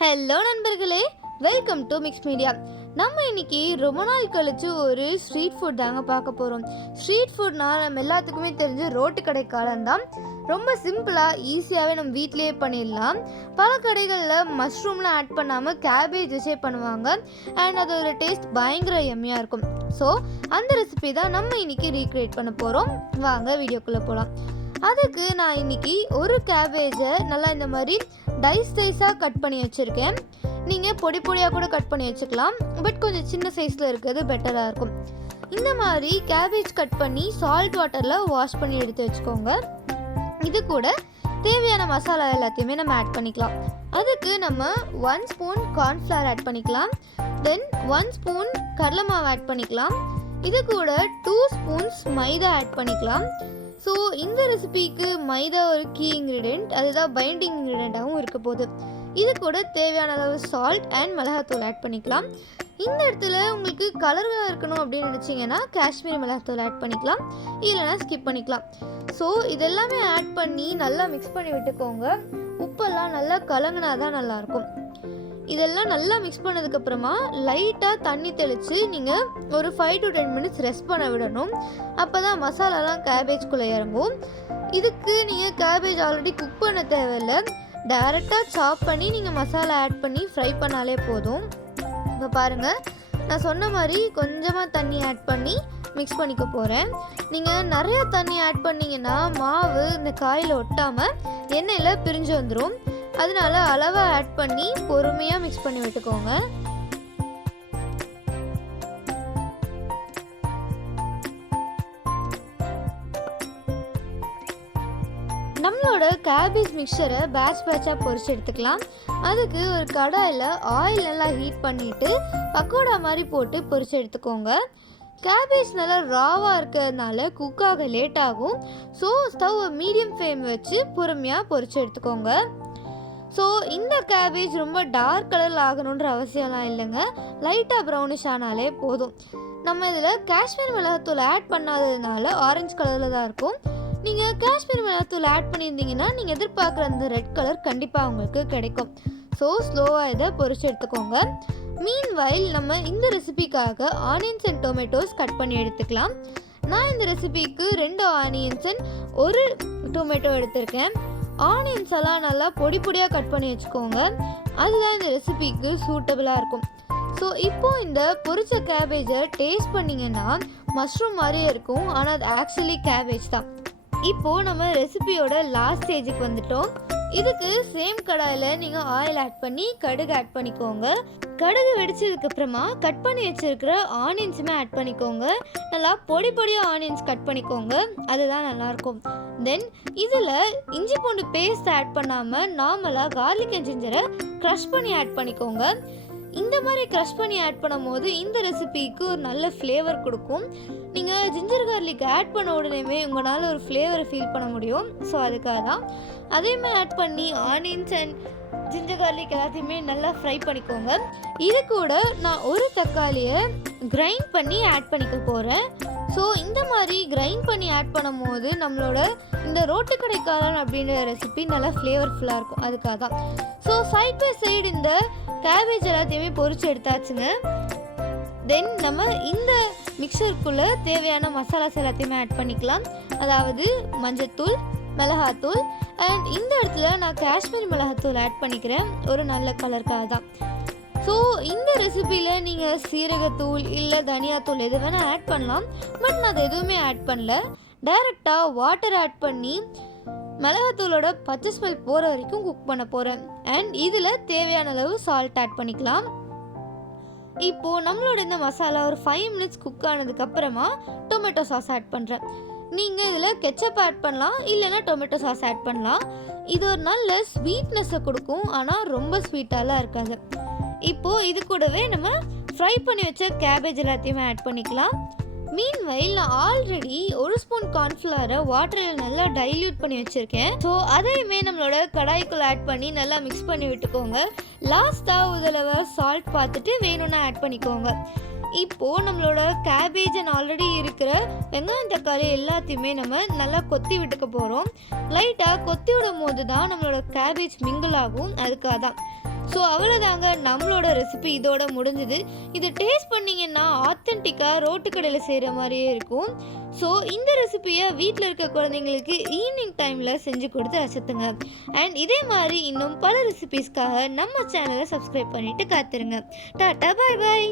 Hello நண்பர்களே, welcome to mix media. நம்ம இன்னைக்கு ரொம்ப நாள் கழிச்சு ஒரு ஸ்ட்ரீட் ஃபுட் தாங்க பார்க்க போகிறோம். ஸ்ட்ரீட் ஃபுட்னா நம்ம எல்லாத்துக்குமே தெரிஞ்சு ரோட்டு கடை காலம்தான். ரொம்ப சிம்பிளாக ஈஸியாகவே நம்ம வீட்லேயே பண்ணிடலாம். பல கடைகளில் மஷ்ரூம்லாம் ஆட் பண்ணாமல் கேபேஜ் வச்சே பண்ணுவாங்க. அண்ட் அதோட டேஸ்ட் பயங்கர எம்மியாக இருக்கும். ஸோ அந்த ரெசிபி தான் நம்ம இன்னைக்கு ரீக்ரியேட் பண்ண போகிறோம். வாங்க வீடியோக்குள்ளே போகலாம். அதுக்கு நான் இன்னைக்கு ஒரு கேபேஜை நல்லா இந்த மாதிரி டைஸாக கட் பண்ணி வச்சுருக்கேன். நீங்கள் பொடி பொடியாக கூட கட் பண்ணி வச்சுக்கலாம், பட் கொஞ்சம் சின்ன சைஸில் இருக்கிறது பெட்டராக இருக்கும். இந்த மாதிரி கேபேஜ் கட் பண்ணி சால்ட் வாட்டரில் வாஷ் பண்ணி எடுத்து வச்சுக்கோங்க. இது கூட தேவையான மசாலா எல்லாத்தையுமே நம்ம ஆட் பண்ணிக்கலாம். அதுக்கு நம்ம 1 ஸ்பூன் கார்ன்ஃப்ளவர் ஆட் பண்ணிக்கலாம். தென் 1 ஸ்பூன் கடலை மாவு ஆட் பண்ணிக்கலாம். இது கூட 2 ஸ்பூன்ஸ் மைதா ஆட் பண்ணிக்கலாம். ஸோ இந்த ரெசிபிக்கு மைதா ஒரு கீ இன்க்ரீடியன்ட், அதுதான் பைண்டிங் இன்க்ரீடியண்ட்டாகவும் இருக்க போகுது. இது கூட தேவையான அளவு சால்ட் அண்ட் மிளகாத்தூள் ஆட் பண்ணிக்கலாம். இந்த இடத்துல உங்களுக்கு கலராக இருக்கணும் அப்படின்னு நினச்சிங்கன்னா காஷ்மீரி மிளகாத்தூள் ஆட் பண்ணிக்கலாம், இல்லைனா ஸ்கிப் பண்ணிக்கலாம். ஸோ இதெல்லாமே ஆட் பண்ணி நல்லா மிக்ஸ் பண்ணி விட்டுக்கோங்க. உப்பெல்லாம் நல்லா கலங்கினா தான் நல்லாயிருக்கும். இதெல்லாம் நல்லா மிக்ஸ் பண்ணதுக்கப்புறமா லைட்டாக தண்ணி தெளித்து நீங்கள் ஒரு 5 to 10 மினிட்ஸ் ரெஸ்ட் பண்ண விடணும். அப்போ தான் மசாலாலாம் கேபேஜ்குள்ளே இறங்கும். இதுக்கு நீங்கள் கேபேஜ் ஆல்ரெடி குக் பண்ண தேவையில்லை, டைரெக்டாக சாப் பண்ணி நீங்கள் மசாலா ஆட் பண்ணி ஃப்ரை பண்ணாலே போதும். இப்போ பாருங்கள், நான் சொன்ன மாதிரி கொஞ்சமாக தண்ணி ஆட் பண்ணி மிக்ஸ் பண்ணிக்க போகிறேன். நீங்கள் நிறையா தண்ணி ஆட் பண்ணிங்கன்னா மாவு இந்த காயில் ஒட்டாமல் எண்ணெயில் பிரிஞ்சு வந்துடும். அதனால அளவாக ஆட் பண்ணி பொறுமையாக மிக்ஸ் பண்ணி விட்டுக்கோங்க. நம்மளோட கேபேஜ் மிக்சரை பேட்சாக பொரிச்சு எடுத்துக்கலாம். அதுக்கு ஒரு கடாயில் ஆயில் நல்லா ஹீட் பண்ணிவிட்டு பக்கோடா மாதிரி போட்டு பொரிச்சு எடுத்துக்கோங்க. கேபேஜ் நல்லா ராவாக இருக்கிறதுனால குக்காக லேட் ஆகும். ஸோ ஸ்டவ் மீடியம் ஃப்ளேம் வச்சு பொறுமையாக பொரிச்சு எடுத்துக்கோங்க. ஸோ இந்த கேபேஜ் ரொம்ப டார்க் கலரில் ஆகணுன்ற அவசியம்லாம் இல்லைங்க, லைட்டாக ப்ரௌனிஷ் ஆனாலே போதும். நம்ம இதில் காஷ்மீர் மிளகாத்தூள் ஆட் பண்ணாததுனால ஆரஞ்சு கலரில் தான் இருக்கும். நீங்கள் காஷ்மீர் மிளகாத்தூள் ஆட் பண்ணியிருந்தீங்கன்னா நீங்கள் எதிர்பார்க்குற அந்த ரெட் கலர் கண்டிப்பாக உங்களுக்கு கிடைக்கும். ஸோ ஸ்லோவாக இதை பொரிச்சு எடுத்துக்கோங்க. மீன்வைல் நம்ம இந்த ரெசிபிக்காக ஆனியன்ஸ் அண்ட் டொமேட்டோஸ் கட் பண்ணி எடுத்துக்கலாம். நான் இந்த ரெசிபிக்கு 2 ஆனியன்ஸ் அண்ட் 1 டொமேட்டோ எடுத்திருக்கேன். ஆனியன்ஸ் எல்லாம் நல்லா பொடி பொடியாக கட் பண்ணி வச்சுக்கோங்க, அதுதான் இந்த ரெசிபிக்கு சூட்டபிளாக இருக்கும். ஸோ இப்போது இந்த பொரிச்ச கேபேஜை டேஸ்ட் பண்ணிங்கன்னா மஷ்ரூம் மாதிரியே இருக்கும், ஆனால் அது ஆக்சுவலி கேபேஜ் தான். இப்போது நம்ம ரெசிபியோட லாஸ்ட் ஸ்டேஜுக்கு வந்துட்டோம். இதுக்கு சேம் கடாயில் நீங்கள் ஆயில் ஆட் பண்ணி கடுகு ஆட் பண்ணிக்கோங்க. கடுகு வெடிச்சதுக்கப்புறமா கட் பண்ணி வச்சுருக்கிற ஆனியன்ஸுமே ஆட் பண்ணிக்கோங்க. நல்லா பொடி பொடியாக ஆனியன்ஸ் கட் பண்ணிக்கோங்க, அதுதான் நல்லாயிருக்கும். தென் இதில் இஞ்சி பூண்டு பேஸ்ட் ஆட் பண்ணாமல் நார்மலாக கார்லிக் அண்ட் ஜிஞ்சரை க்ரஷ் பண்ணி ஆட் பண்ணிக்கோங்க. இந்த மாதிரி க்ரஷ் பண்ணி ஆட் பண்ணும் போது இந்த ரெசிபிக்கு ஒரு நல்ல ஃப்ளேவர் கொடுக்கும். நீங்கள் ஜிஞ்சர் கார்லிக் ஆட் பண்ண உடனேமே உங்களால் ஒரு ஃப்ளேவரை ஃபீல் பண்ண முடியும். ஸோ அதுக்காக தான் அதையுமே ஆட் பண்ணி ஆனியன்ஸ் அண்ட் ஜிஞ்சர் கார்லிக் எல்லாத்தையுமே நல்லா ஃப்ரை பண்ணிக்கோங்க. இது கூட நான் ஒரு தக்காளியை கிரைண்ட் பண்ணி ஆட் பண்ணிக்க போகிறேன். ஸோ இந்த மாதிரி கிரைண்ட் பண்ணி ஆட் பண்ணும் போது நம்மளோட இந்த ரோட்டுக்கடை காளான் அப்படின்ற ரெசிபி நல்லா ஃப்ளேவர்ஃபுல்லாக இருக்கும், அதுக்காக தான். ஸோ சைட் பை சைடு இந்த கேபேஜ் எல்லாத்தையுமே பொரிச்சு எடுத்தாச்சுங்க. தென் நம்ம இந்த மிக்சருக்குள்ளே தேவையான மசாலாஸ் எல்லாத்தையுமே ஆட் பண்ணிக்கலாம். அதாவது மஞ்சத்தூள், மிளகாத்தூள் அண்ட் இந்த இடத்துல நான் காஷ்மீரி மிளகாத்தூள் ஆட் பண்ணிக்கிறேன், ஒரு நல்ல கலருக்காக தான். ஸோ இந்த ரெசிபியில் நீங்கள் சீரகத்தூள் இல்லை தனியாத்தூள் எது வேணால் ஆட் பண்ணலாம், பட் நான் அது எதுவுமே ஆட் பண்ணல. டைரெக்டாக வாட்டர் ஆட் பண்ணி மிளகாத்தூளோட பச்சை ஸ்மெல் போகிற வரைக்கும் குக் பண்ண போகிறேன். அண்ட் இதில் தேவையான அளவு சால்ட் ஆட் பண்ணிக்கலாம். இப்போது நம்மளோட இந்த மசாலா ஒரு 5 மினிட்ஸ் குக் ஆனதுக்கப்புறமா டொமேட்டோ சாஸ் ஆட் பண்ணுறேன். நீங்கள் இதில் கெச்சப் ஆட் பண்ணலாம், இல்லைன்னா டொமேட்டோ சாஸ் ஆட் பண்ணலாம். இது ஒரு நல்ல ஸ்வீட்னஸை கொடுக்கும், ஆனால் ரொம்ப ஸ்வீட்டாலாம் இருக்காது. இப்போது இது கூடவே நம்ம ஃப்ரை பண்ணி வச்ச கேபேஜ் எல்லாத்தையுமே ஆட் பண்ணிக்கலாம். மீன்வைல் நான் ஆல்ரெடி 1 ஸ்பூன் கார்ன்ஃப்ளவரை வாட்டரில் நல்லா டைல்யூட் பண்ணி வச்சுருக்கேன். ஸோ அதையுமே நம்மளோட கடாய்க்குள்ளே ஆட் பண்ணி நல்லா மிக்ஸ் பண்ணி விட்டுக்கோங்க. லாஸ்ட்டாக ஒரு தடவை சால்ட் பார்த்துட்டு வேணும்னா ஆட் பண்ணிக்கோங்க. இப்போது நம்மளோட கேபேஜ் அண்ட் ஆல்ரெடி இருக்கிற வெங்காயம் தக்காளி எல்லாத்தையுமே நம்ம நல்லா கொத்தி விட்டுக்க போகிறோம். லைட்டாக கொத்தி விடும் போது தான் நம்மளோட கேபேஜ் மிங்கிள் ஆகும், அதுக்காக தான். ஸோ அவ்வளோதாங்க, நம்மளோட ரெசிபி இதோட முடிஞ்சுது. இதை டேஸ்ட் பண்ணிங்கன்னா ஆத்தென்டிக்காக ரோட்டு கடையில் செய்கிற மாதிரியே இருக்கும். ஸோ இந்த ரெசிபியை வீட்டில் இருக்க குழந்தைங்களுக்கு ஈவினிங் டைமில் செஞ்சு கொடுத்து ரசித்துங்க. அண்ட் இதே மாதிரி இன்னும் பல ரெசிபீஸ்க்காக நம்ம சேனலை சப்ஸ்கிரைப் பண்ணிவிட்டு காத்துருங்க. டாட்டா, பாய் பாய்.